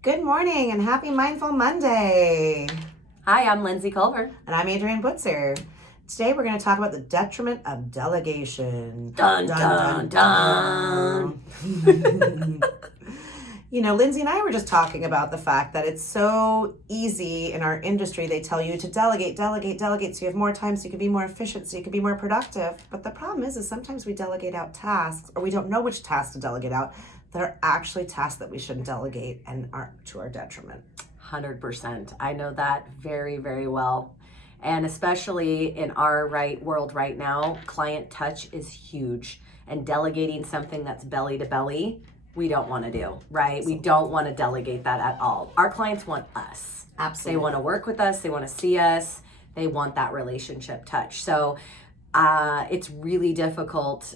Good morning and happy Mindful Monday. Hi, I'm Lindsay Culver. And I'm Adrienne Butzer. Today we're going to talk about the detriment of delegation. Dun, dun, dun. Lindsay and I were just talking about the fact that it's so easy in our industry. They tell you to delegate, delegate, delegate so you have more time, so you can be more efficient, so you can be more productive. But the problem is sometimes we delegate out tasks, or we don't know which tasks to delegate out, that are actually tasks that we shouldn't delegate and are to our detriment. 100%. I know that very, very well. And especially in our world right now, client touch is huge. And delegating something that's belly to belly, we don't want to do, right? We don't want to delegate that at all. Our clients want us. Absolutely. They want to work with us. They want to see us. They want that relationship touch. So it's really difficult.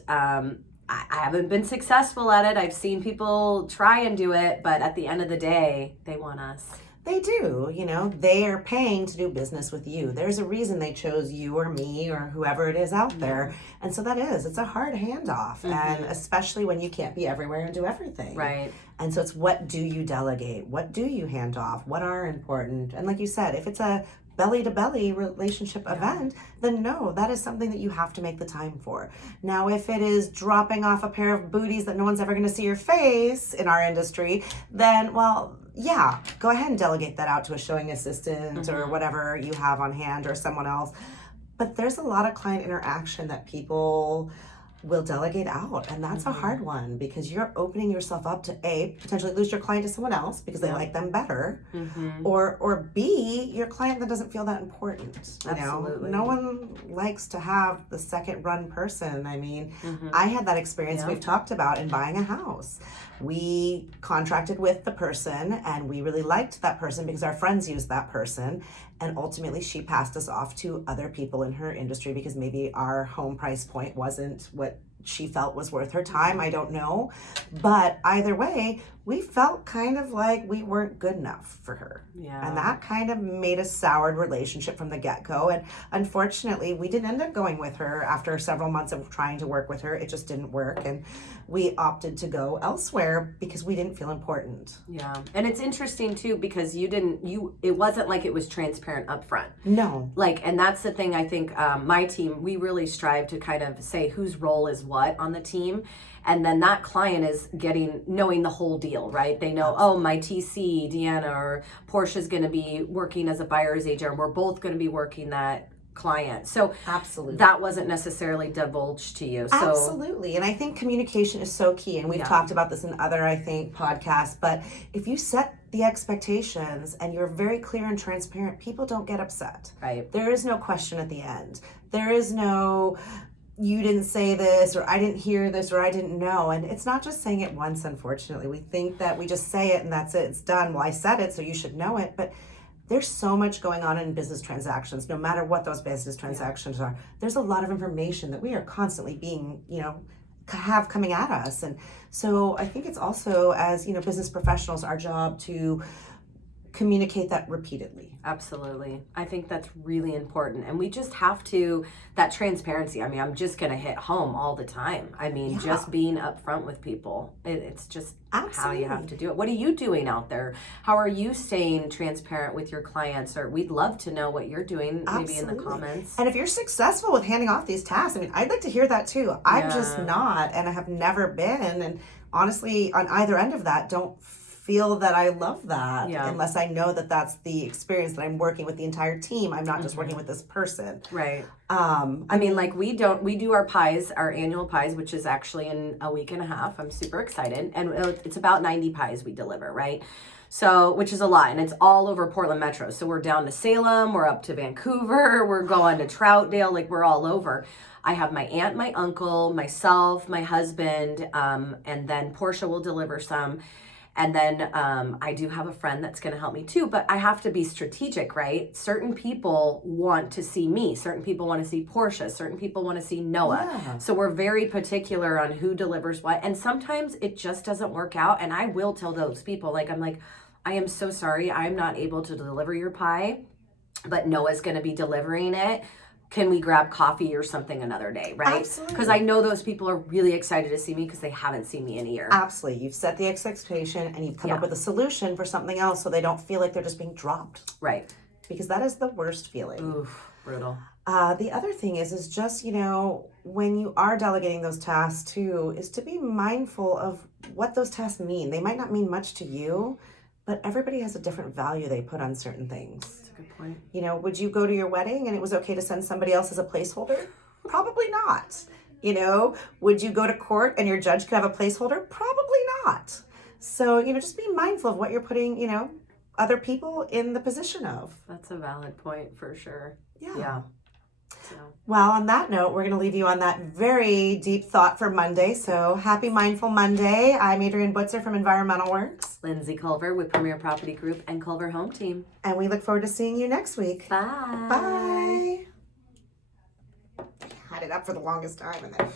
I haven't been successful at it. I've seen people try and do it, but at the end of the day, they want us. They do, they are paying to do business with you. There's a reason they chose you or me or whoever it is out there. And so it's a hard handoff. And especially when you can't be everywhere and do everything. Right. And so it's, what do you delegate? What do you hand off? What are important? And like you said, if it's a belly to belly relationship event, then no, that is something that you have to make the time for. Now, if it is dropping off a pair of booties that no one's ever going to see your face in our industry, then, well, yeah, go ahead and delegate that out to a showing assistant or whatever you have on hand or someone else. But there's a lot of client interaction that people will delegate out, and that's a hard one, because you're opening yourself up to potentially lose your client to someone else because they like them better, or B, your client that doesn't feel that important. Absolutely. No one likes to have the second run person. I mean, I had that experience we've talked about in buying a house. We contracted with the person and we really liked that person because our friends used that person, and ultimately she passed us off to other people in her industry because maybe our home price point wasn't what she felt was worth her time. I don't know. But either way, we felt kind of like we weren't good enough for her. Yeah. And that kind of made a soured relationship from the get-go. And unfortunately, we didn't end up going with her after several months of trying to work with her. It just didn't work. And we opted to go elsewhere because we didn't feel important. Yeah. And it's interesting too, because it wasn't like it was transparent up front. No. And that's the thing. I think my team, we really strive to kind of say whose role is what on the team. And then that client is knowing the whole deal, right? They know, oh, my TC, Deanna, or Portia's going to be working as a buyer's agent, and we're both going to be working that client. So absolutely, that wasn't necessarily divulged to you. So absolutely. And I think communication is so key. And we've talked about this in other, I think, podcasts. But if you set the expectations and you're very clear and transparent, people don't get upset. Right. There is no question at the end. There is no, you didn't say this, or I didn't hear this, or I didn't know. And it's not just saying it once, unfortunately. We think that we just say it and that's it, it's done. Well, I said it, so you should know it. But there's so much going on in business transactions, no matter what those business transactions are. There's a lot of information that we are constantly being, have coming at us. And so I think it's also, as, business professionals, our job to communicate that repeatedly. Absolutely. I think that's really important. And we just have to, that transparency. I mean, I'm just going to hit home all the time. I mean, just being upfront with people. It's just how you have to do it. What are you doing out there? How are you staying transparent with your clients? Or we'd love to know what you're doing, maybe in the comments. And if you're successful with handing off these tasks, I mean, I'd like to hear that too. I'm just not, and I have never been. And honestly, on either end of that, don't feel that I love that unless I know that that's the experience, that I'm working with the entire team. I'm not just working with this person. Right. I mean, we do our pies, our annual pies, which is actually in a week and a half. I'm super excited. And it's about 90 pies we deliver, right? So, which is a lot, and it's all over Portland Metro. So we're down to Salem, we're up to Vancouver, we're going to Troutdale, we're all over. I have my aunt, my uncle, myself, my husband, and then Portia will deliver some. And then I do have a friend that's going to help me too, but I have to be strategic, right? Certain people want to see me. Certain people want to see Portia. Certain people want to see Noah. Yeah. So we're very particular on who delivers what. And sometimes it just doesn't work out. And I will tell those people, I am so sorry. I'm not able to deliver your pie, but Noah's going to be delivering it. can we grab coffee or something another day, right? Absolutely. Because I know those people are really excited to see me because they haven't seen me in a year. Absolutely. You've set the expectation and you've come up with a solution for something else so they don't feel like they're just being dropped. Right. Because that is the worst feeling. Oof, brutal. The other thing is just, when you are delegating those tasks too, is to be mindful of what those tasks mean. They might not mean much to you, but everybody has a different value they put on certain things. That's a good point. Would you go to your wedding and it was okay to send somebody else as a placeholder? Probably not. Would you go to court and your judge could have a placeholder? Probably not. So, just be mindful of what you're putting, other people in the position of. That's a valid point for sure. Yeah. So. Well, on that note, we're going to leave you on that very deep thought for Monday. So happy Mindful Monday. I'm Adrienne Butzer from Environmental Works. Lindsay Culver with Premier Property Group and Culver Home Team. And we look forward to seeing you next week. Bye. Bye. Had it up for the longest time and then